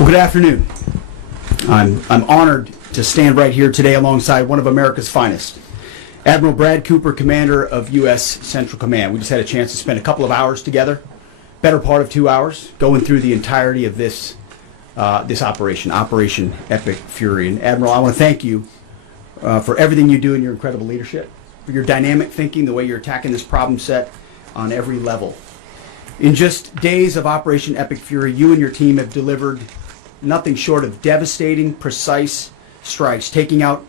Well, good afternoon. I'm honored to stand right here today alongside one of America's finest, Admiral Brad Cooper, Commander of U.S. Central Command. We just had a chance to spend a couple of hours together, better part of 2 hours, going through the entirety of this operation, Operation Epic Fury. And Admiral, I want to thank you for everything you do and your incredible leadership, for your dynamic thinking, the way you're attacking this problem set on every level. In just days of Operation Epic Fury, you and your team have delivered nothing short of devastating, precise strikes, taking out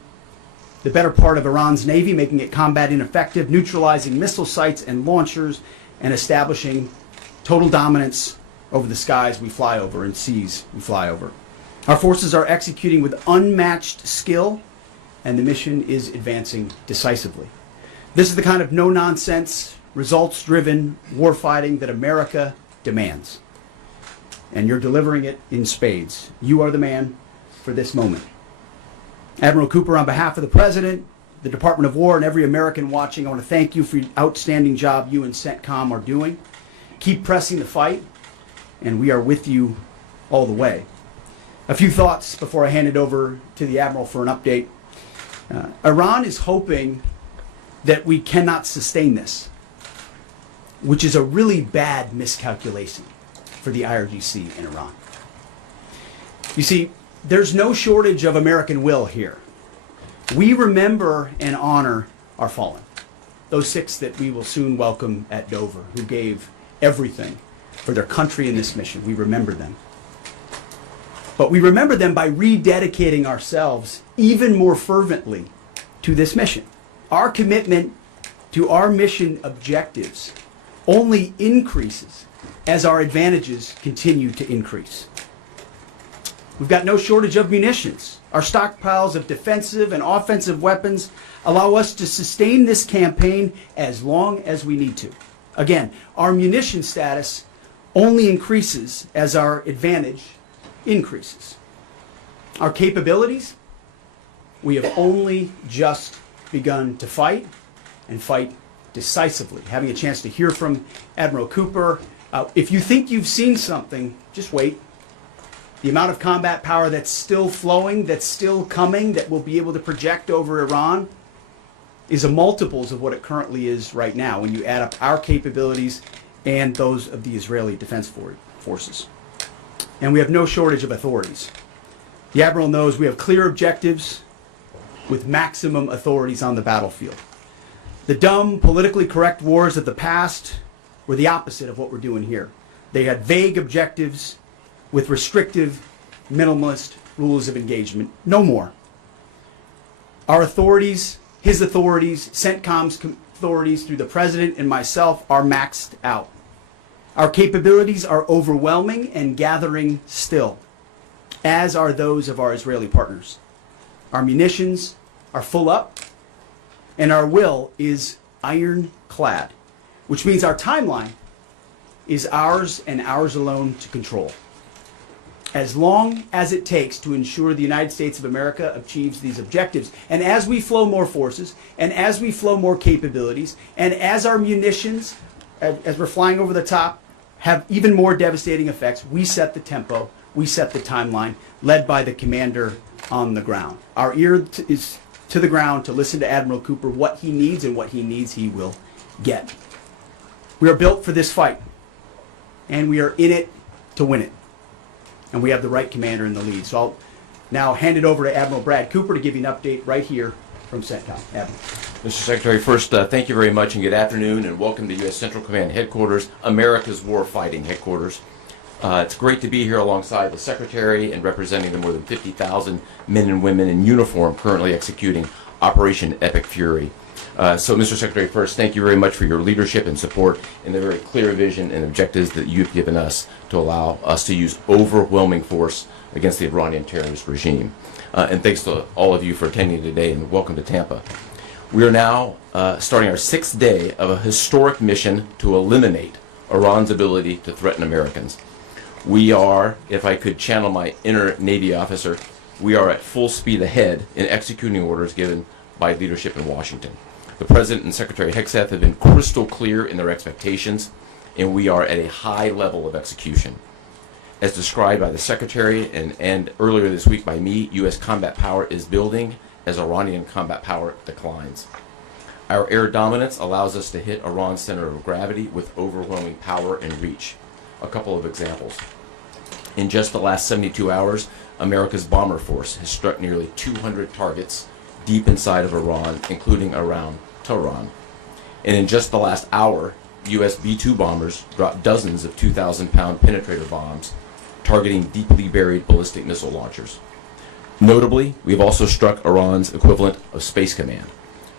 the better part of Iran's navy, making it combat ineffective, neutralizing missile sites and launchers, and establishing total dominance over the skies we fly over and seas we fly over. Our forces are executing with unmatched skill, and the mission is advancing decisively. This is the kind of no-nonsense, results-driven warfighting that America demands. And you're delivering it in spades. You are the man for this moment. Admiral Cooper, on behalf of the President, the Department of War, and every American watching, I want to thank you for the outstanding job you and CENTCOM are doing. Keep pressing the fight, and we are with you all the way. A few thoughts before I hand it over to the Admiral for an update. Iran is hoping that we cannot sustain this, which is a really bad miscalculation for the IRGC in Iran. You see, there's no shortage of American will here. We remember and honor our fallen, those 6 that we will soon welcome at Dover, who gave everything for their country in this mission. We remember them. But we remember them by rededicating ourselves even more fervently to this mission. Our commitment to our mission objectives only increases as our advantages continue to increase. We've got no shortage of munitions. Our stockpiles of defensive and offensive weapons allow us to sustain this campaign as long as we need to. Again, our munition status only increases as our advantage increases. Our capabilities, we have only just begun to fight, and fight decisively. Having a chance to hear from Admiral Cooper. If you think you've seen something, just wait. The amount of combat power that's still flowing, that's still coming, that we'll be able to project over Iran is a multiples of what it currently is right now when you add up our capabilities and those of the Israeli Defense Forces. And we have no shortage of authorities. The Admiral knows we have clear objectives with maximum authorities on the battlefield. The dumb, politically correct wars of the past were the opposite of what we're doing here. They had vague objectives with restrictive, minimalist rules of engagement. No more. Our authorities, his authorities, CENTCOM's authorities through the President and myself are maxed out. Our capabilities are overwhelming and gathering still, as are those of our Israeli partners. Our munitions are full up, and our will is ironclad, which means our timeline is ours and ours alone to control. As long as it takes to ensure the United States of America achieves these objectives. And as we flow more forces, and as we flow more capabilities, and as our munitions, as we're flying over the top, have even more devastating effects, we set the tempo, we set the timeline, led by the commander on the ground. Our ear is to the ground to listen to Admiral Cooper, what he needs, and what he needs he will get. We are built for this fight, and we are in it to win it. And we have the right commander in the lead. So I'll now hand it over to Admiral Brad Cooper to give you an update right here from CENTCOM. Admiral. Mr. Secretary, first, thank you very much and good afternoon, and welcome to U.S. Central Command Headquarters, America's Warfighting Headquarters. It's great to be here alongside the Secretary and representing the more than 50,000 men and women in uniform currently executing Operation Epic Fury. So, Mr. Secretary, first, thank you very much for your leadership and support and the very clear vision and objectives that you've given us to allow us to use overwhelming force against the Iranian terrorist regime. And thanks to all of you for attending today, and welcome to Tampa. We are now starting our 6th day of a historic mission to eliminate Iran's ability to threaten Americans. We are, if I could channel my inner Navy officer, we are at full speed ahead in executing orders given by leadership in Washington. The President and Secretary Hegseth have been crystal clear in their expectations, and we are at a high level of execution. As described by the Secretary and earlier this week by me, U.S. combat power is building as Iranian combat power declines. Our air dominance allows us to hit Iran's center of gravity with overwhelming power and reach. A couple of examples. In just the last 72 hours, America's bomber force has struck nearly 200 targets deep inside of Iran, including around Tehran. And in just the last hour, U.S. B-2 bombers dropped dozens of 2,000-pound penetrator bombs targeting deeply buried ballistic missile launchers. Notably, we've also struck Iran's equivalent of Space Command,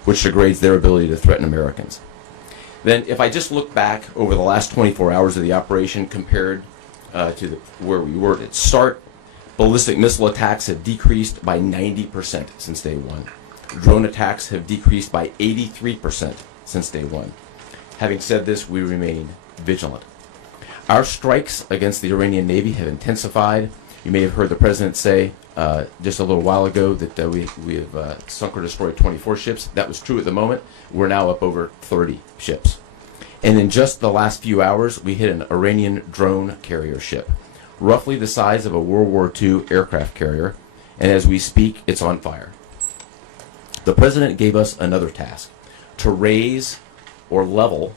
which degrades their ability to threaten Americans. Then, if I just look back over the last 24 hours of the operation compared to where we were at its start, ballistic missile attacks have decreased by 90% since day one. Drone attacks have decreased by 83% since day one. Having said this, we remain vigilant. Our strikes against the Iranian Navy have intensified. You may have heard the President say just a little while ago that we have sunk or destroyed 24 ships. That was true at the moment. We're now up over 30 ships. And in just the last few hours, we hit an Iranian drone carrier ship, roughly the size of a World War II aircraft carrier, and as we speak, it's on fire. The President gave us another task, to raise or level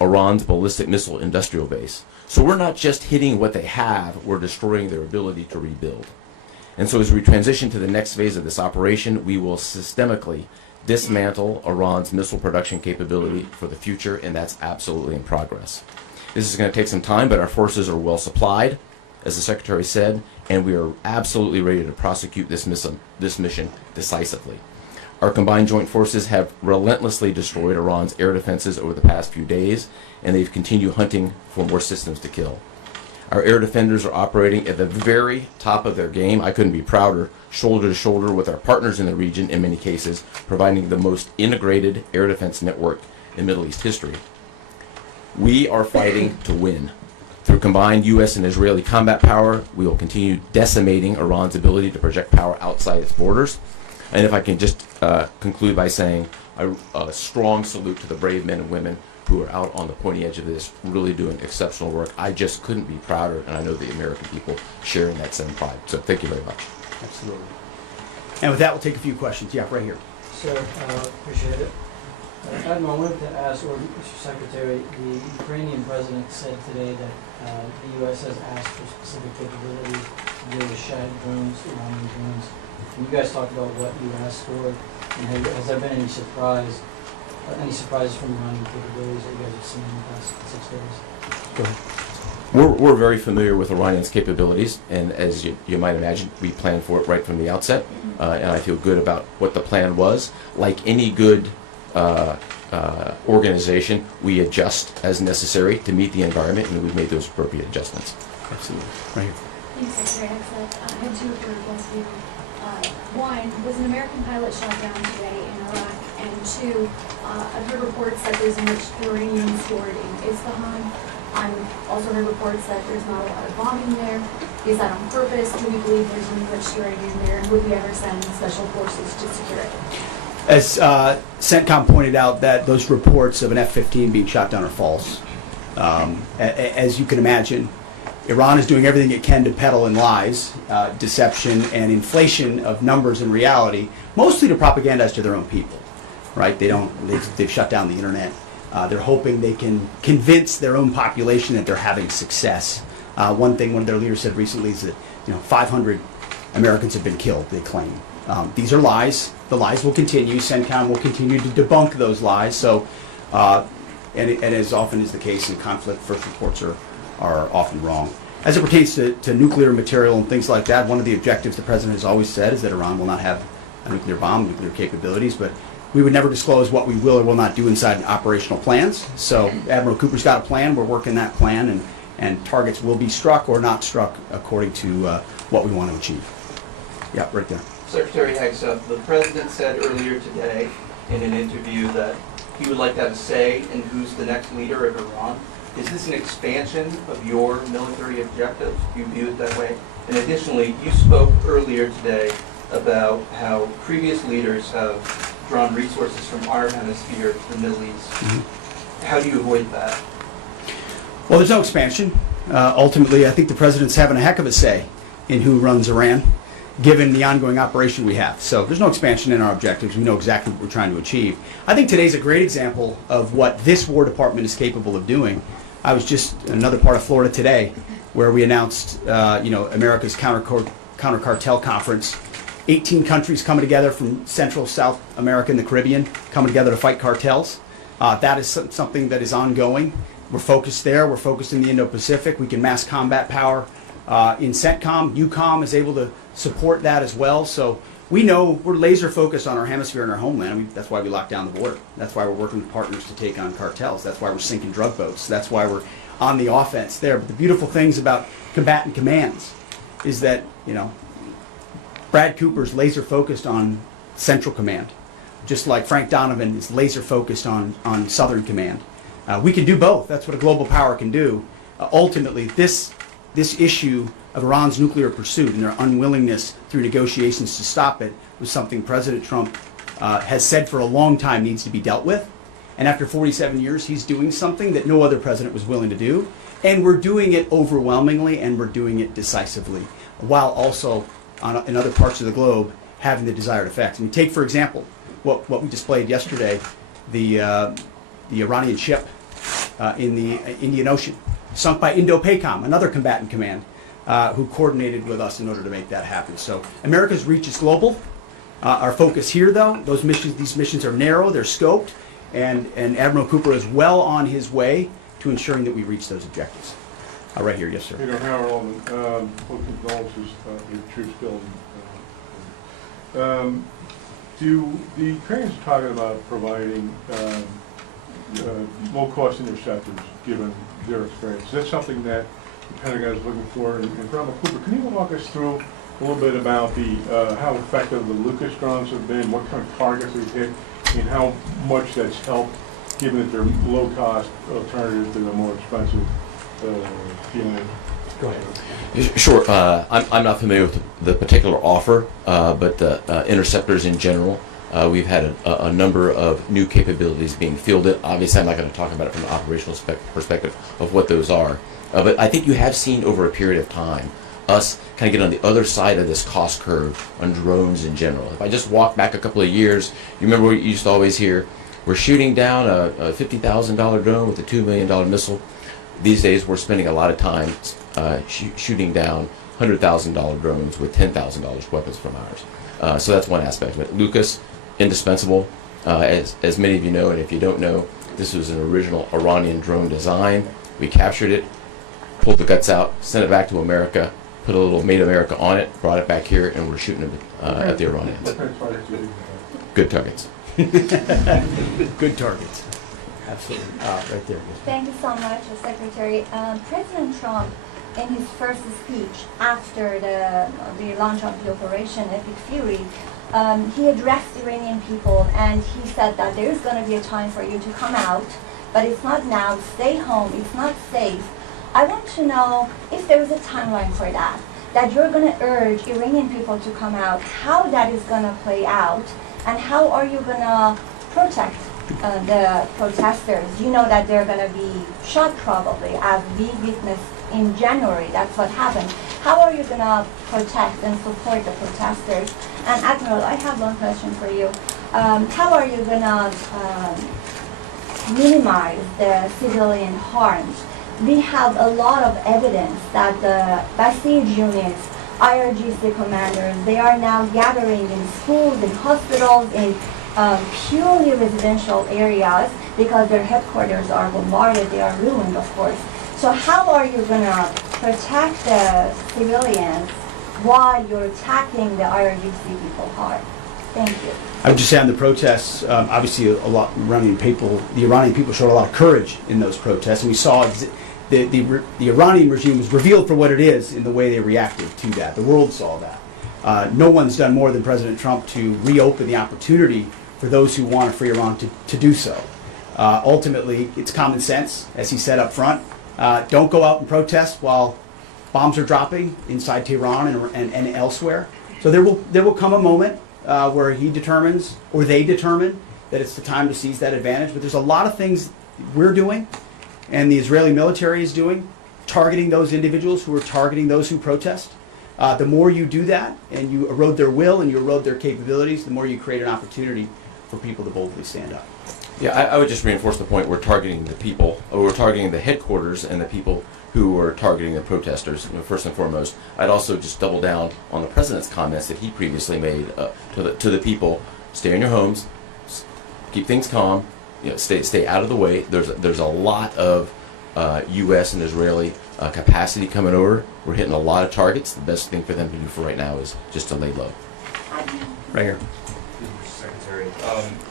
Iran's ballistic missile industrial base. So we're not just hitting what they have, we're destroying their ability to rebuild. And so as we transition to the next phase of this operation, we will systemically dismantle Iran's missile production capability for the future, and that's absolutely in progress. This is going to take some time, but our forces are well supplied, as the Secretary said, and we are absolutely ready to prosecute this mission decisively. Our combined joint forces have relentlessly destroyed Iran's air defenses over the past few days, and they've continued hunting for more systems to kill. Our air defenders are operating at the very top of their game. I couldn't be prouder, shoulder to shoulder with our partners in the region in many cases, providing the most integrated air defense network in Middle East history. We are fighting to win. Through combined U.S. and Israeli combat power, we will continue decimating Iran's ability to project power outside its borders. And if I can just conclude by saying a strong salute to the brave men and women who are out on the pointy edge of this, really doing exceptional work. I just couldn't be prouder, and I know the American people sharing that same pride. So thank you very much. Absolutely. And with that, we'll take a few questions. Yeah, right here. Sir, appreciate it. Admiral, I wanted to ask, or Mr. Secretary, the Ukrainian president said today that the U.S. has asked for specific capabilities to be able to shed drones, Iranian drones. And you guys talked about what you asked for, and has there been any surprises from Iranian capabilities that you guys have seen in the past 6 days? Go ahead. We're very familiar with Iranian's capabilities, and as you might imagine, we planned for it right from the outset, and I feel good about what the plan was. Like any good organization, we adjust as necessary to meet the environment, and we've made those appropriate adjustments. Absolutely. Right here. Thanks, Secretary. I have two reports for you. One, was an American pilot shot down today in Iraq? And two, I've heard reports that there's enriched uranium stored in Isfahan. I've also heard reports that there's not a lot of bombing there. Is that on purpose? Do we believe there's enriched uranium there? And would we ever send special forces to secure it? As CENTCOM pointed out, that those reports of an F-15 being shot down are false. As you can imagine, Iran is doing everything it can to peddle in lies, deception, and inflation of numbers and reality, mostly to propagandize to their own people. Right? They've shut down the internet. They're hoping they can convince their own population that they're having success. One thing one of their leaders said recently is that 500 Americans have been killed, they claim. These are lies. The lies will continue. CENTCOM will continue to debunk those lies. So, and as often is the case in conflict, first reports are often wrong. As it pertains to nuclear material and things like that, one of the objectives the President has always said is that Iran will not have a nuclear bomb, nuclear capabilities, but we would never disclose what we will or will not do inside operational plans. So Admiral Cooper's got a plan. We're working that plan, and targets will be struck or not struck according to what we want to achieve. Yeah, right there. Secretary Hegseth, the President said earlier today in an interview that he would like to have a say in who's the next leader of Iran. Is this an expansion of your military objectives? Do you view it that way? And additionally, you spoke earlier today about how previous leaders have drawn resources from our hemisphere to the Middle East. Mm-hmm. How do you avoid that? Well, there's no expansion. Ultimately, I think the president's having a heck of a say in who runs Iran, given the ongoing operation we have. So there's no expansion in our objectives. We know exactly what we're trying to achieve. I think today's a great example of what this War Department is capable of doing. I was just in another part of Florida today where we announced, America's counter cartel conference. 18 countries coming together from Central, South America, and the Caribbean, coming together to fight cartels. That is something that is ongoing. We're focused there. We're focused in the Indo-Pacific. We can mass combat power in CENTCOM. EUCOM is able to support that as well. So we know we're laser focused on our hemisphere and our homeland. That's why we locked down the border. That's why we're working with partners to take on cartels. That's why we're sinking drug boats. That's why we're on the offense there. But the beautiful things about combatant commands is that, Brad Cooper's laser focused on Central Command, just like Frank Donovan is laser focused on Southern Command. We can do both. That's what a global power can do. Ultimately, this issue of Iran's nuclear pursuit and their unwillingness through negotiations to stop it was something President Trump has said for a long time needs to be dealt with. And after 47 years, he's doing something that no other president was willing to do. And we're doing it overwhelmingly, and we're doing it decisively, while also in other parts of the globe having the desired effects. And take, for example, what we displayed yesterday, the Iranian ship in the Indian Ocean, sunk by Indo-PACOM, another combatant command, who coordinated with us in order to make that happen. So America's reach is global. Our focus here, though, these missions are narrow, they're scoped, and Admiral Cooper is well on his way to ensuring that we reach those objectives. Right here, yes, sir. Harold, full condolences your troops killed. The Ukrainians are talking about providing low-cost interceptors, given their experience. Is that something that the Pentagon is looking for? And Admiral Cooper, can you walk us through a little bit about how effective the Lucas drones have been, what kind of targets they've hit, and how much that's helped, given that they're low-cost alternative to the more expensive Go ahead. Sure. I'm not familiar with the particular offer, but the interceptors in general, we've had a number of new capabilities being fielded. Obviously, I'm not going to talk about it from an operational perspective of what those are. But I think you have seen over a period of time us kind of get on the other side of this cost curve on drones in general. If I just walk back a couple of years, you remember what you used to always hear, we're shooting down a $50,000 drone with a $2 million missile. These days, we're spending a lot of time shooting down $100,000 drones with $10,000 weapons from ours. So that's one aspect of it. Lucas, indispensable. As many of you know, and if you don't know, this was an original Iranian drone design. We captured it, pulled the guts out, sent it back to America, put a little Made America on it, brought it back here, and we're shooting it at the Iranians. Good targets. Good targets. Absolutely. Right there. Thank you so much, Secretary. President Trump, in his first speech after the launch of the Operation Epic Fury, he addressed Iranian people and he said that there is going to be a time for you to come out, but it's not now. Stay home. It's not safe. I want to know if there is a timeline for that you're going to urge Iranian people to come out, how that is going to play out, and how are you going to protect the protesters? You know that they're going to be shot probably, as we witnessed in January. That's what happened. How are you going to protect and support the protesters? And Admiral, I have one question for you. How are you going to minimize the civilian harms? We have a lot of evidence that the Basij units, IRGC commanders, they are now gathering in schools, in hospitals, in purely residential areas because their headquarters are bombarded, they are ruined, of course. So how are you going to protect the civilians while you're attacking the IRGC people hard? Thank you. I would just say on the protests, obviously the Iranian people showed a lot of courage in those protests, and we saw the Iranian regime was revealed for what it is in the way they reacted to that. The world saw that. No one's done more than President Trump to reopen the opportunity for those who want a free Iran to do so. Ultimately, it's common sense, as he said up front. Don't go out and protest while bombs are dropping inside Tehran and elsewhere. So there will come a moment where he determines, or they determine, that it's the time to seize that advantage. But there's a lot of things we're doing and the Israeli military is doing targeting those individuals who are targeting those who protest. The more you do that and you erode their will and you erode their capabilities, the more you create an opportunity for people to boldly stand up. Yeah, I would just reinforce the point, we're targeting the people, or we're targeting the headquarters and the people who are targeting the protesters, first and foremost. I'd also just double down on the president's comments that he previously made to the people. Stay in your homes, keep things calm, stay out of the way. There's a lot of U.S. and Israeli capacity coming over. We're hitting a lot of targets. The best thing for them to do for right now is just to lay low. Right here. Secretary,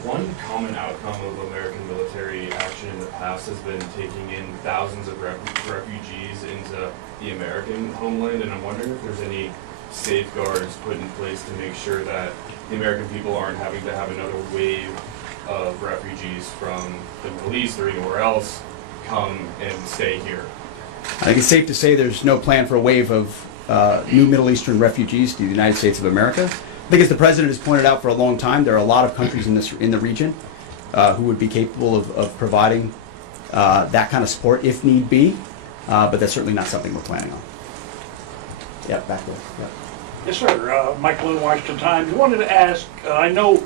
one common outcome of American military action in the past has been taking in thousands of refugees into the American homeland, and I'm wondering if there's any safeguards put in place to make sure that the American people aren't having to have another wave of refugees from the Middle East or anywhere else come and stay here. I think it's safe to say there's no plan for a wave of new Middle Eastern refugees to the United States of America. I think as the President has pointed out for a long time, there are a lot of countries in the region who would be capable of providing that kind of support if need be, but that's certainly not something we're planning on. Yeah, back there. Yep. Yes, sir. Michael in Washington Times. I wanted to ask, I know,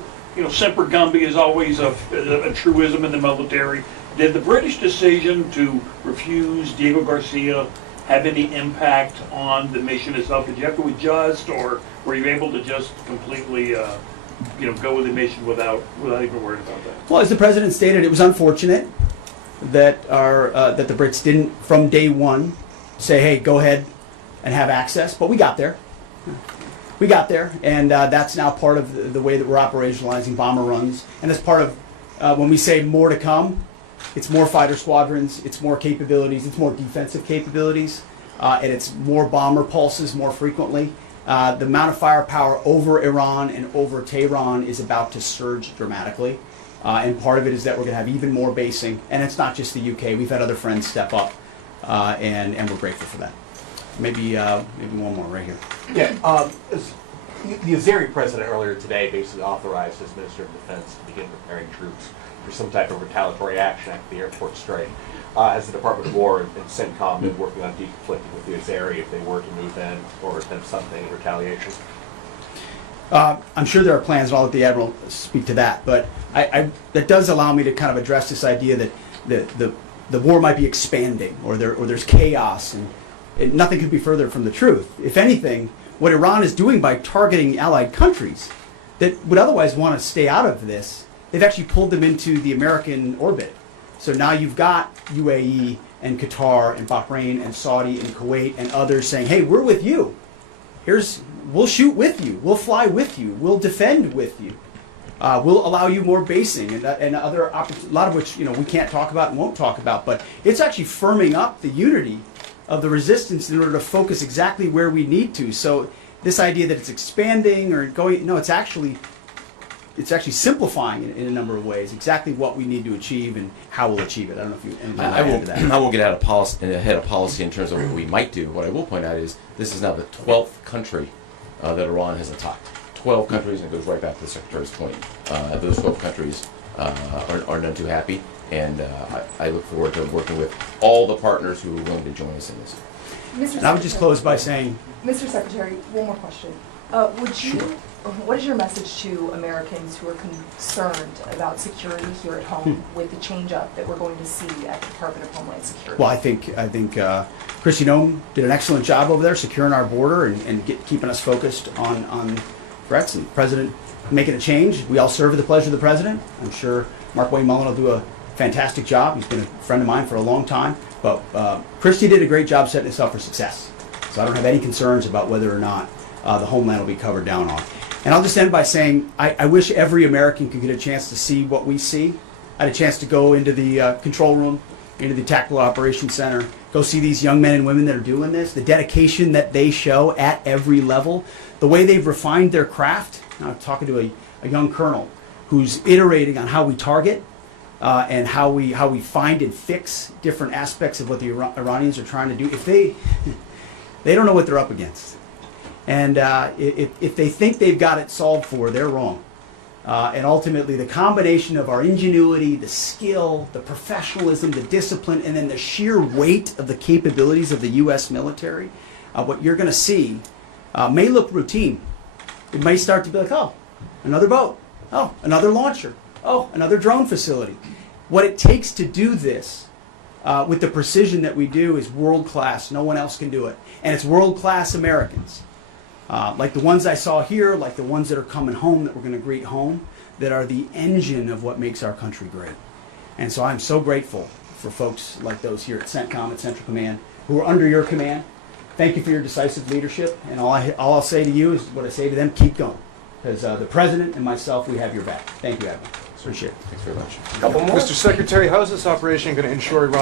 Semper Gumby is always a truism in the military. Did the British decision to refuse Diego Garcia have any impact on the mission itself? Did you have to adjust, or were you able to just completely, go with the mission without even worrying about that? Well, as the President stated, it was unfortunate that that the Brits didn't, from day one, say, "Hey, go ahead and have access." But we got there. We got there, and that's now part of the way that we're operationalizing bomber runs. And as part of when we say more to come, it's more fighter squadrons, it's more capabilities, it's more defensive capabilities, and it's more bomber pulses more frequently. The amount of firepower over Iran and over Tehran is about to surge dramatically. And part of it is that we're going to have even more basing. And it's not just the UK. We've had other friends step up, and we're grateful for that. Maybe one more right here. Yeah, the Azeri president earlier today basically authorized his Minister of Defense to begin preparing troops for some type of retaliatory action after the airport strike. Has the Department of War and CENTCOM been working on deconflicting with the Azeri if they were to move in or attempt something in retaliation? I'm sure there are plans, and I'll let the Admiral speak to that, but that does allow me to kind of address this idea that the war might be expanding, or there's chaos, and nothing could be further from the truth. If anything, what Iran is doing by targeting allied countries that would otherwise want to stay out of this, they've actually pulled them into the American orbit. So now you've got UAE and Qatar and Bahrain and Saudi and Kuwait and others saying, "Hey, we're with you. We'll shoot with you. We'll fly with you. We'll defend with you. We'll allow you more basing," and other a lot of which we can't talk about and won't talk about. But it's actually firming up the unity of the resistance in order to focus exactly where we need to. So this idea that it's expanding or going, no, it's actually simplifying in a number of ways exactly what we need to achieve and how we'll achieve it. I don't know if you anything to add to that. I won't get out of policy ahead of policy in terms of what we might do. What I will point out is this is now the 12th country that Iran has attacked. 12 countries, and it goes right back to the Secretary's point. Those 12 countries are none too happy, and I look forward to working with all the partners who are willing to join us in this. And I would just close by saying, Mr. Secretary, one more question. What is your message to Americans who are concerned about security here at home with the change-up that we're going to see at the Department of Homeland Security? well, I think Kristi Noem did an excellent job over there securing our border and keeping us focused on threats, and the President making a change. We all serve at the pleasure of the President. I'm sure Mark Wayne Mullen will do a fantastic job. He's been a friend of mine for a long time. But Kristi did a great job setting us up for success. So I don't have any concerns about whether or not the homeland will be covered down on. And I'll just end by saying I wish every American could get a chance to see what we see. I had a chance to go into the control room, into the Tactical Operations Center, go see these young men and women that are doing this, the dedication that they show at every level, the way they've refined their craft. Now, I'm talking to a young colonel who's iterating on how we target and how we find and fix different aspects of what the Iranians are trying to do. If they don't know what they're up against. And if they think they've got it solved for, they're wrong. And ultimately, the combination of our ingenuity, the skill, the professionalism, the discipline, and then the sheer weight of the capabilities of the U.S. military, what you're going to see may look routine. It may start to be like, oh, another boat. Oh, another launcher. Oh, another drone facility. What it takes to do this with the precision that we do is world-class. No one else can do it. And it's world-class Americans. Like the ones I saw here, like the ones that are coming home that we're going to greet home, that are the engine of what makes our country great. And so I'm so grateful for folks like those here at CENTCOM, at Central Command, who are under your command. Thank you for your decisive leadership. And all I'll say to you is what I say to them, keep going. Because the President and myself, we have your back. Thank you, Admiral. Appreciate it. Thanks very much. Mr. Secretary, how is this operation going to ensure Iran